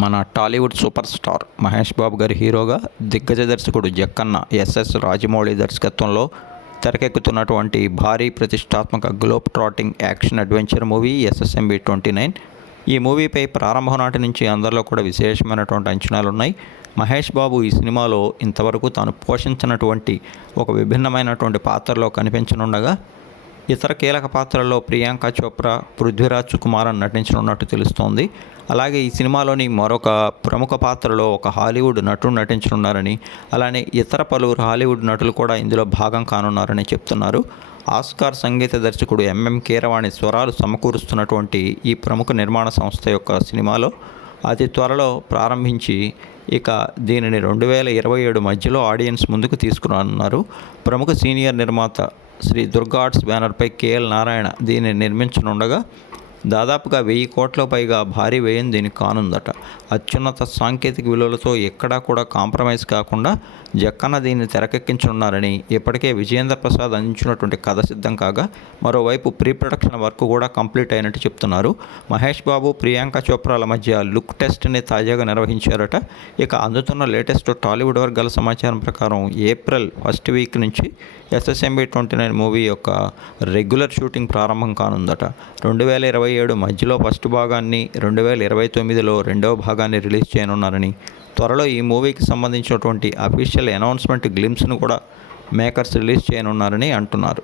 మన Tollywood super star Mahesh Babu గారి హీరోగా దిగ్గజ దర్శకుడు జక్కన్న ఎస్ఎస్ రాజమౌళి దర్శకత్వంలో తెరకెక్కుతున్నటువంటి భారీ ప్రతిష్టాత్మక globe trotting action adventure movie SSMB 29. ఈ మూవీపై ప్రారంభం నాటి నుంచి అందరిలో కూడా విశేషమైనటువంటి అంచనాలు ఉన్నాయి. మహేష్ బాబు ఈ సినిమాలో ఇంతవరకు తాను పోషించినటువంటి ఒక విభిన్నమైనటువంటి పాత్రలో కనిపించనుండగా, ఇతర కీలక పాత్రల్లో ప్రియాంక చోప్రా, పృథ్వీరాజ్ సుకుమారన్ నటించనున్నట్టు తెలుస్తోంది. అలాగే ఈ సినిమాలోని మరొక ప్రముఖ పాత్రలో ఒక హాలీవుడ్ నటుడు నటించనున్నారని, అలానే ఇతర పలువురు హాలీవుడ్ నటులు కూడా ఇందులో భాగం కానున్నారని చెప్తున్నారు. ఆస్కార్ సంగీత దర్శకుడు ఎంఎం కీరవాణి స్వరాలు సమకూరుస్తున్నటువంటి ఈ ప్రముఖ నిర్మాణ సంస్థ యొక్క సినిమాలో అతి త్వరలో ప్రారంభించి ఇక దీనిని 2027 మధ్యలో ఆడియన్స్ ముందుకు తీసుకురానున్నారు. ప్రముఖ సీనియర్ నిర్మాత శ్రీ దుర్గా ఆర్ట్స్ బ్యానర్పై కేఎల్ నారాయణ దీనిని నిర్మించనుండగా, దాదాపుగా 1000 కోట్ల పైగా భారీ వ్యయం దీనికి కానుందట. అత్యున్నత సాంకేతిక విలువలతో ఎక్కడా కూడా కాంప్రమైజ్ కాకుండా జక్కన్న దీన్ని తెరకెక్కించనున్నారని ఇప్పటికే విజయేంద్ర ప్రసాద్ అందించినటువంటి కథ సిద్ధం కాగా, మరోవైపు ప్రీ ప్రొడక్షన్ వర్క్ కూడా కంప్లీట్ అయినట్టు చెప్తున్నారు. మహేష్ బాబు, ప్రియాంక చోప్రాల మధ్య లుక్ టెస్ట్ని తాజాగా నిర్వహించారట. ఇక అందుతున్న లేటెస్ట్ టాలీవుడ్ వర్గాల సమాచారం ప్రకారం ఏప్రిల్ ఫస్ట్ వీక్ నుంచి ఎస్ఎస్ఎంబి 29 మూవీ యొక్క రెగ్యులర్ షూటింగ్ ప్రారంభం కానుందట. 2027 మధ్యలో ఫస్ట్ భాగాన్ని, 2029లో రెండవ భాగాన్ని రిలీజ్ చేయనున్నారని, త్వరలో ఈ మూవీకి సంబంధించినటువంటి అఫీషియల్ అనౌన్స్మెంట్ గ్లిమ్స్ను కూడా మేకర్స్ రిలీజ్ చేయనున్నారని అంటున్నారు.